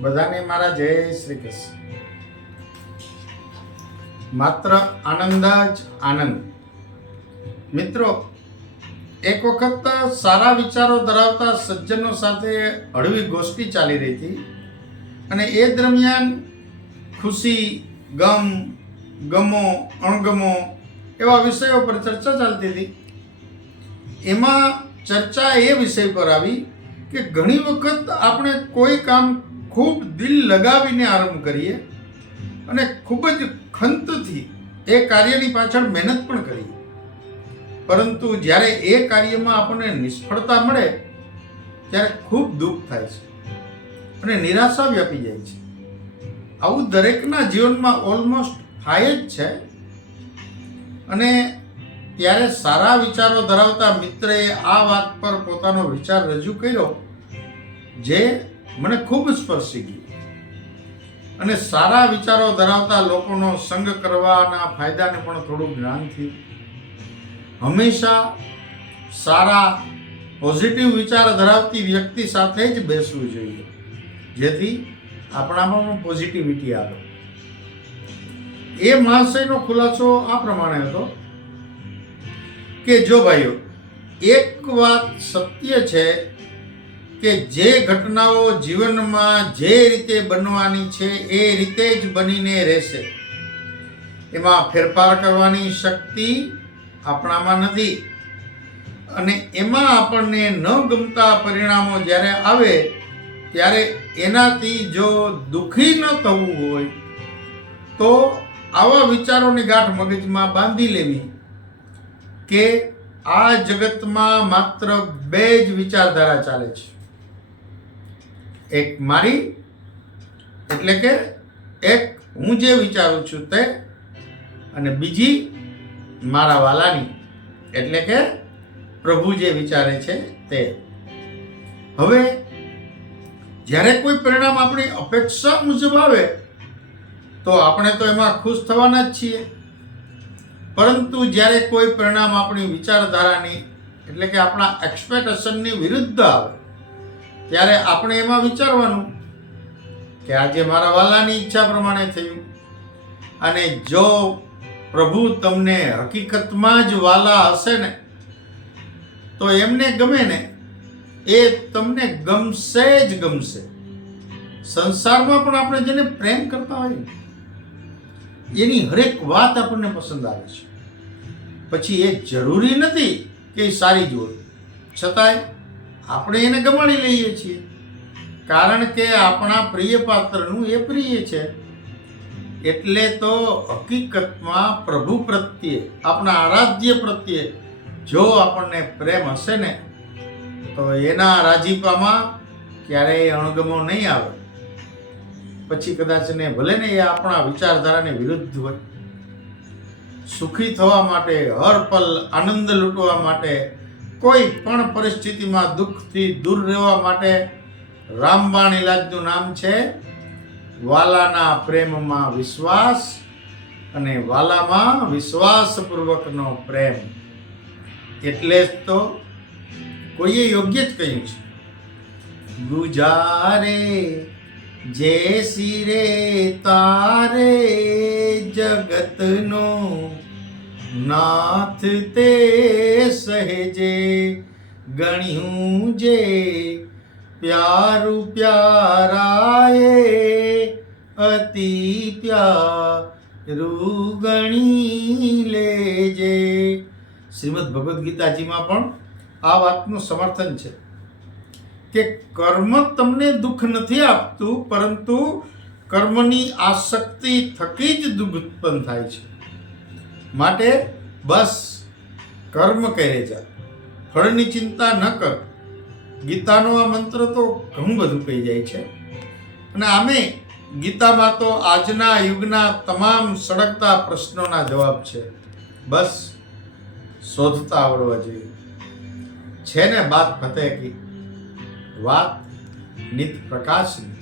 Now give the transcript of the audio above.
બધાને મારા જય શ્રી કૃષ્ણ. માત્ર આનંદ જ આનંદ. મિત્રો, એક વખત સારા વિચારો ધરાવતા સજ્જનો સાથે હળવી ગોષ્ઠી ચાલી રહી હતી અને એ દરમિયાન ખુશી, ગમ, ગમો, અણગમો એવા વિષયો પર ચર્ચા ચાલતી હતી. એમાં ચર્ચા એ વિષય પર આવી કે ઘણી વખત આપણે કોઈ કામ ખૂબ દિલ લગાવીને આરંભ કરીએ અને ખૂબ જ ખંતથી એ કાર્યની પાછળ મહેનત પણ કરીએ, પરંતુ જ્યારે એ કાર્યમાં આપણને નિષ્ફળતા મળે ત્યારે ખૂબ દુઃખ થાય છે અને નિરાશા વ્યાપી જાય છે. આવું દરેકના જીવનમાં ઓલમોસ્ટ થાય જ છે. અને ત્યારે સારા વિચારો ધરાવતા મિત્રએ આ વાત પર પોતાનો વિચાર રજૂ કર્યો જે મને ખૂબ સ્પર્શી ગયું. અને સારા વિચારો ધરાવતા લોકોનો સંગ કરવાના ફાયદાને પણ થોડું જ્ઞાન થયું. હંમેશા સારા પોઝિટિવ વિચાર ધરાવતી વ્યક્તિ સાથે જ બેસવું જોઈએ, જેથી આપણામાં પણ પોઝિટિવિટી આવે. એ મહાશયનો ખુલાસો આ પ્રમાણે હતો કે જો ભાઈઓ, એક વાત સત્ય છે કે જે ઘટનાઓ જીવનમાં જે રીતે બનવાની છે એ રીતે જ બનીને રહેશે. એમાં ફેરફાર કરવાની શક્તિ આપણામાં નથી. અને એમાં આપણને ન ગમતા પરિણામો જ્યારે આવે ત્યારે એનાથી જો દુઃખી ન થવું હોય તો આવા વિચારોની ગાંઠ મગજમાં બાંધી લેવી કે આ જગતમાં માત્ર બે જ વિચારધારા ચાલે છે. એક મારી, એટલે કે એક હું જે વિચારું છું તે, અને બીજી મારા વાલાની, એટલે કે પ્રભુ જે વિચારે છે તે. હવે જ્યારે કોઈ પરિણામ આપણી અપેક્ષા મુજબ આવે તો આપણે તો એમાં ખુશ થવાના જ છીએ, પરંતુ જ્યારે કોઈ પરિણામ આપણી વિચારધારાની, એટલે કે આપણા એક્સપેક્ટેશનની વિરુદ્ધ આવે ત્યારે આપણે એમાં વિચારવાનું કે આજે મારા વાલાની ઈચ્છા પ્રમાણે થયું. અને જો પ્રભુ તમને હકીકતમાં જ વાલા હશે ને તો એમને ગમે ને એ તમને ગમશે જ ગમશે. સંસારમાં પણ આપણે જેને પ્રેમ કરતા હોય ને એની હરેક વાત આપણને પસંદ આવે છે. પછી એ જરૂરી નથી કે એ સારી જ હોય, છતાંય આપણે એને ગમાડી લઈએ છીએ, કારણ કે આપણા પ્રિય પાત્રનું એ પ્રિય છે. એટલે તો હકીકતમાં પ્રભુ પ્રત્યે, આપણા આરાધ્ય પ્રત્યે જો આપણને પ્રેમ હશે ને તો એના રાજીપામાં ક્યારેય અણગમો નહીં આવે. પછી કદાચ ને ભલે ને એ આપણા વિચારધારાને વિરુદ્ધ હોય. સુખી થવા માટે, હર પલ આનંદ લૂંટવા માટે, કોઈ પણ પરિસ્થિતિમાં દુઃખથી દૂર રહેવા માટે રામબાણ ઇલાજનું નામ છે વાલાના પ્રેમમાં વિશ્વાસ અને વાલામાં વિશ્વાસપૂર્વકનો પ્રેમ. એટલે જ તો કોઈએ યોગ્ય જ કહ્યું છે, ગુજારે જૈસી રે તારે જગતનો નાથ તે સહેજે ગણ્યું જે પ્યારું પ્યારાએ અતિ પ્યારું ગણી લેજે. શ્રીમદ ભગવદ્ ગીતાજીમાં પણ આ વાતનું સમર્થન છે કે કર્મ તમને દુઃખ નથી આપતું, પરંતુ કર્મની આસક્તિ થકી જ દુઃખ ઉત્પન્ન થાય છે. માટે બસ કર્મ કરે જા, ફળની ચિંતા ન કર. ગીતાનો આ મંત્ર તો ઘણું બધું કહી જાય છે. અને આમે ગીતામાં તો આજના યુગના તમામ સળગતા પ્રશ્નોના જવાબ છે. બસ શોધતા આવડવા જોઈએ. છે ને બાત ફતેહ કી, વાત નિત પ્રકાશની.